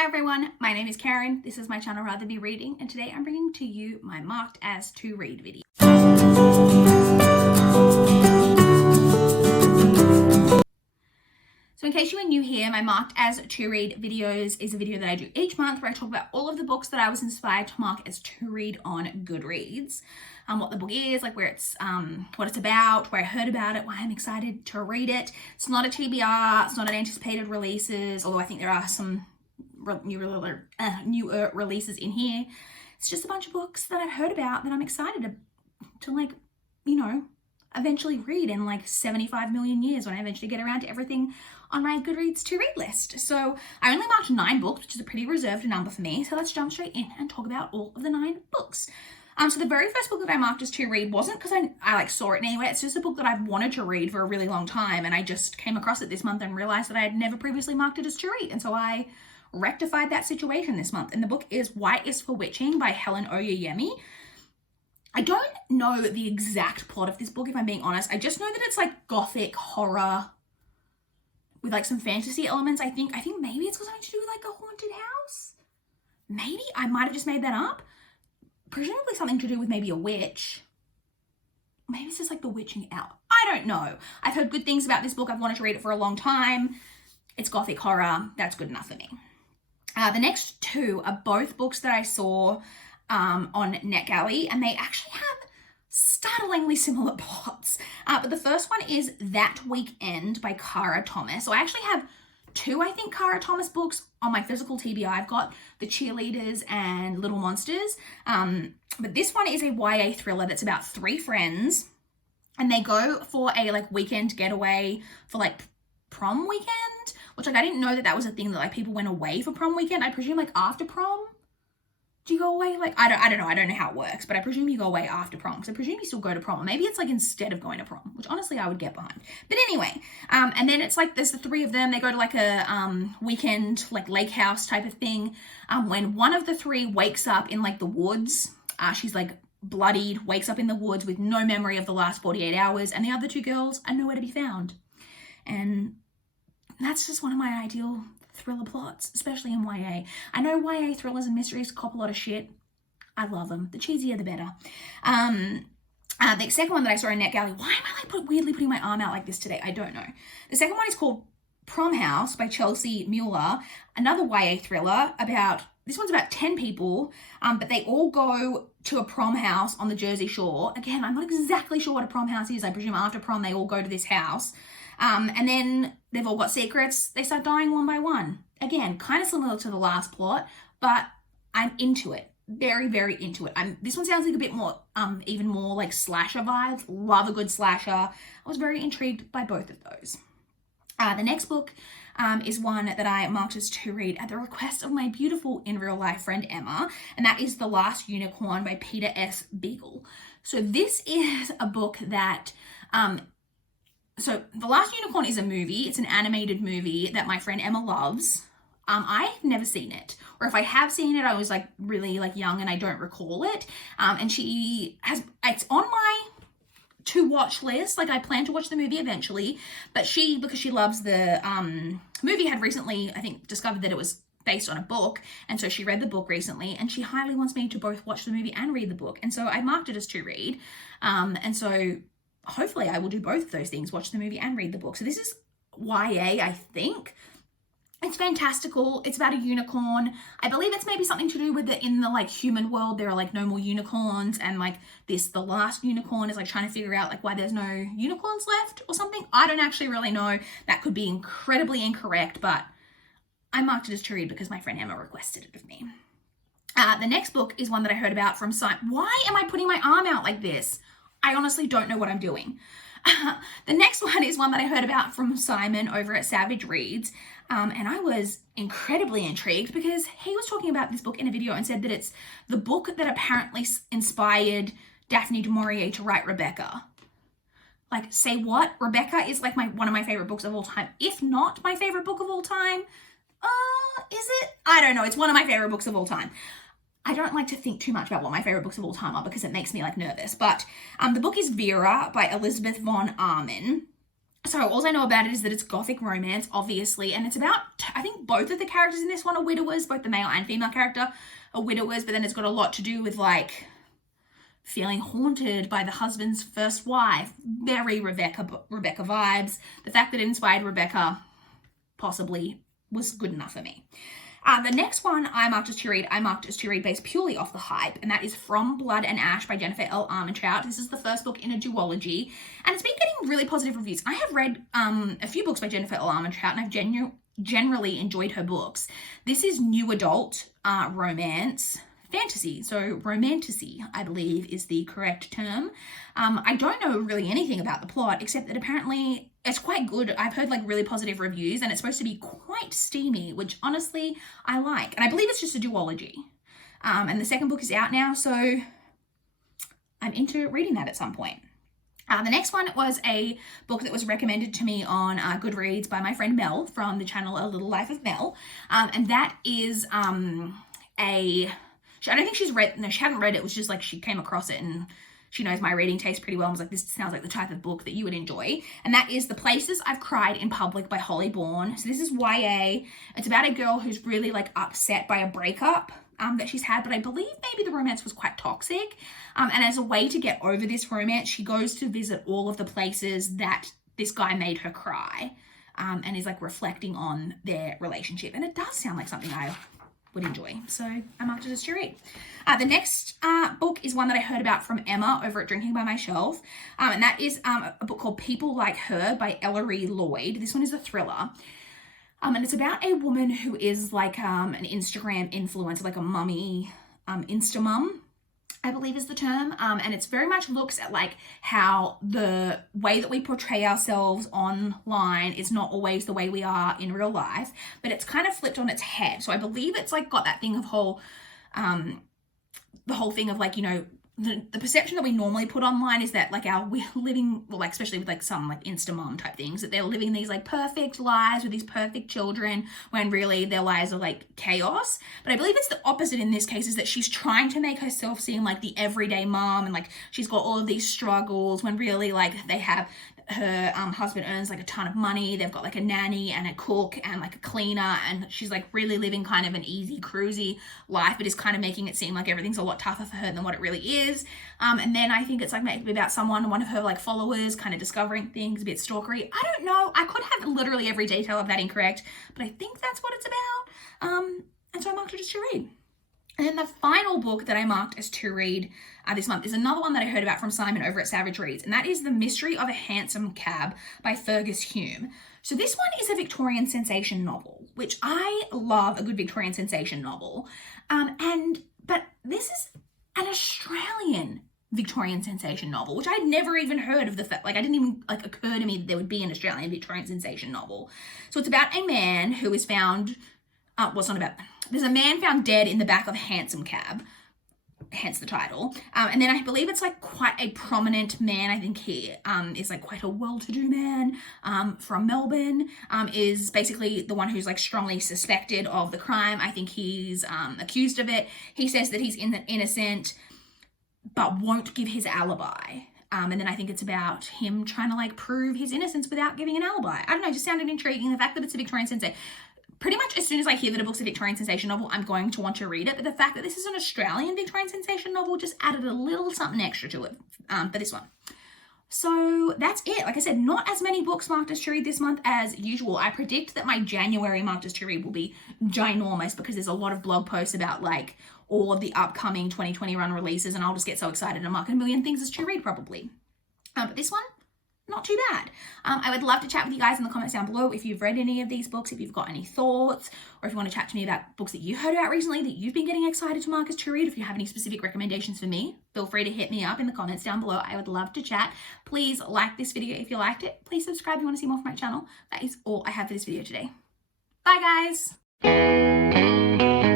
Hi everyone, my name is Karen, this is my channel RatherBeReading, and today I'm bringing to you my marked as to read video. So in case you are new here, my marked as to read videos is a video that I do each month where I talk about all of the books that I was inspired to mark as to read on Goodreads. What the book is, like where it's, what it's about, where I heard about it, why I'm excited to read it. It's not a TBR, it's not an anticipated releases, although I think there are some newer releases in here. It's just a bunch of books that I've heard about that I'm excited to like, you know, eventually read in like 75 million years when I eventually get around to everything on my Goodreads to read list. So I only marked 9 books, which is a pretty reserved number for me. So let's jump straight in and talk about all of the 9 books. So the very first book that I marked as to read wasn't because I like saw it anywhere. It's just a book that I've wanted to read for a really long time. And I just came across it this month and realized that I had never previously marked it as to read. And so I rectified that situation this month. And the book is White is for Witching by Helen Oyeyemi. I don't know the exact plot of this book, if I'm being honest. I just know that it's like gothic horror with like some fantasy elements. I think maybe it's got something to do with like a haunted house. Maybe I might have just made that up. Presumably something to do with maybe a witch. Maybe it's just like the witching out. I don't know. I've heard good things about this book. I've wanted to read it for a long time. It's gothic horror. That's good enough for me. The next 2 are both books that I saw on NetGalley, and they actually have startlingly similar plots. But the first one is That Weekend by Cara Thomas. So I actually have 2, I think, Cara Thomas books on my physical TBR. I've got The Cheerleaders and Little Monsters. But this one is a YA thriller that's about 3 friends, and they go for a like weekend getaway for like prom weekend, which like I didn't know that was a thing that like people went away for prom weekend. I presume like after prom. Do you go away? Like, I don't know. I don't know how it works, but I presume you go away after prom. Because I presume you still go to prom. Or maybe it's like instead of going to prom, which honestly I would get behind. But anyway, and then it's like there's the 3 of them. They go to like a weekend, like lake house type of thing. When one of the 3 wakes up in like the woods, she's like bloodied, wakes up in the woods with no memory of the last 48 hours. And the other 2 girls are nowhere to be found. And that's just one of my ideal thriller plots, especially in YA. I know YA thrillers and mysteries cop a lot of shit. I love them. The cheesier, the better. The second one that I saw in NetGalley, why am I like weirdly putting my arm out like this today? I don't know. The second one is called Prom House by Chelsea Mueller, another YA thriller about, this one's about 10 people, but they all go to a prom house on the Jersey Shore. Again, I'm not exactly sure what a prom house is. I presume after prom, they all go to this house. And then they've all got secrets. They start dying one by one. Again, kind of similar to the last plot, but I'm into it. Very, very into it. This one sounds like a bit more, even more like slasher vibes. Love a good slasher. I was very intrigued by both of those. The next book is one that I marked as to read at the request of my beautiful in real life friend Emma, and that is The Last Unicorn by Peter S. Beagle. So this is a book that, so The Last Unicorn is a movie. It's an animated movie that my friend Emma loves. I've never seen it, or if I have seen it, I was like really like young and I don't recall it. And it's on my to watch list. Like I plan to watch the movie eventually, but because she loves the movie, had recently, I think, discovered that it was based on a book. And so she read the book recently and she highly wants me to both watch the movie and read the book. And so I marked it as to read. And so hopefully I will do both of those things, watch the movie and read the book. So this is YA, I think. It's fantastical. It's about a unicorn. I believe it's maybe something to do with in the like human world, there are like no more unicorns, and like the last unicorn is like trying to figure out like why there's no unicorns left or something. I don't actually really know. That could be incredibly incorrect, but I marked it as to read because my friend Emma requested it of me. The next book is one that I heard about from Simon. Why am I putting my arm out like this? I honestly don't know what I'm doing. The next one is one that I heard about from Simon over at Savage Reads. And I was incredibly intrigued because he was talking about this book in a video and said that it's the book that apparently inspired Daphne du Maurier to write Rebecca. Like, say what? Rebecca is like one of my favorite books of all time. If not my favorite book of all time. Is it? I don't know. It's one of my favorite books of all time. I don't like to think too much about what my favorite books of all time are because it makes me like nervous. But the book is Vera by Elizabeth von Armin. So all I know about it is that it's gothic romance, obviously, and it's about, I think both of the characters in this one are widowers, both the male and female character are widowers, but then it's got a lot to do with like feeling haunted by the husband's first wife. Very Rebecca vibes. The fact that it inspired Rebecca possibly was good enough for me. The next one I marked as to read based purely off the hype, and that is From Blood and Ash by Jennifer L. Armentrout. This is the first book in a duology, and it's been getting really positive reviews. I have read a few books by Jennifer L. Armentrout, and I've generally enjoyed her books. This is new adult romance fantasy, so romantasy, I believe, is the correct term. I don't know really anything about the plot, except that apparently it's quite good. I've heard like really positive reviews, and it's supposed to be quite steamy, which honestly I like. And I believe it's just a duology. And the second book is out now, so I'm into reading that at some point. The next one was a book that was recommended to me on Goodreads by my friend Mel from the channel A Little Life of Mel. And that is I don't think she's read, no, she hadn't read it. It was just like she came across it and she knows my reading taste pretty well and was like, this sounds like the type of book that you would enjoy. And that is The Places I've Cried in Public by Holly Bourne. So this is YA. It's about a girl who's really like upset by a breakup that she's had, but I believe maybe the romance was quite toxic. And as a way to get over this romance, she goes to visit all of the places that this guy made her cry, and is like reflecting on their relationship. And it does sound like something I would enjoy. So I marked it as to read. The next book is one that I heard about from Emma over at Drinking by My Shelf. And that is a book called People Like Her by Ellery Lloyd. This one is a thriller. And it's about a woman who is like an Instagram influencer, like a mummy, Insta-mum, I believe is the term. And it's very much looks at like how the way that we portray ourselves online is not always the way we are in real life, but it's kind of flipped on its head. So I believe it's like got that thing of the whole thing of like, you know, the perception that we normally put online is that like we're living, well, like especially with like some like Insta-mom type things, that they're living these like perfect lives with these perfect children when really their lives are like chaos. But I believe it's the opposite in this case, is that she's trying to make herself seem like the everyday mom, and like she's got all of these struggles when really like they have, her husband earns like a ton of money, they've got like a nanny and a cook and like a cleaner, and she's like really living kind of an easy cruisy life, but is kind of making it seem like everything's a lot tougher for her than what it really is. And then I think it's like maybe about one of her like followers kind of discovering things, a bit stalkery. I don't know, I could have literally every detail of that incorrect, but I think that's what it's about. And so I marked it as to read. And then the final book that I marked as to read this month is another one that I heard about from Simon over at Savage Reads, and that is The Mystery of a Hansom Cab by Fergus Hume. So this one is a Victorian sensation novel, which I love a good Victorian sensation novel. But this is an Australian Victorian sensation novel, which I'd never even heard of. It didn't even like occur to me that there would be an Australian Victorian sensation novel. So it's about a man who is found, there's a man found dead in the back of a hansom cab, hence the title. And then I believe it's like quite a prominent man. I think he is like quite a well-to-do man from Melbourne, is basically the one who's like strongly suspected of the crime. I think he's accused of it. He says that he's innocent, but won't give his alibi. And then I think it's about him trying to like prove his innocence without giving an alibi. I don't know, it just sounded intriguing. The fact that it's a Victorian sensation, pretty much as soon as I hear that a book's a Victorian sensation novel, I'm going to want to read it. But the fact that this is an Australian Victorian sensation novel just added a little something extra to it for this one. So that's it. Like I said, not as many books marked as to read this month as usual. I predict that my January marked as to read will be ginormous because there's a lot of blog posts about like all of the upcoming 2021 releases, and I'll just get so excited and mark a million things as to read probably. But this one, not too bad. I would love to chat with you guys in the comments down below if you've read any of these books, if you've got any thoughts, or if you want to chat to me about books that you heard about recently that you've been getting excited to mark as to read. If you have any specific recommendations for me, feel free to hit me up in the comments down below. I would love to chat. Please like this video if you liked it. Please subscribe if you want to see more from my channel. That is all I have for this video today. Bye guys!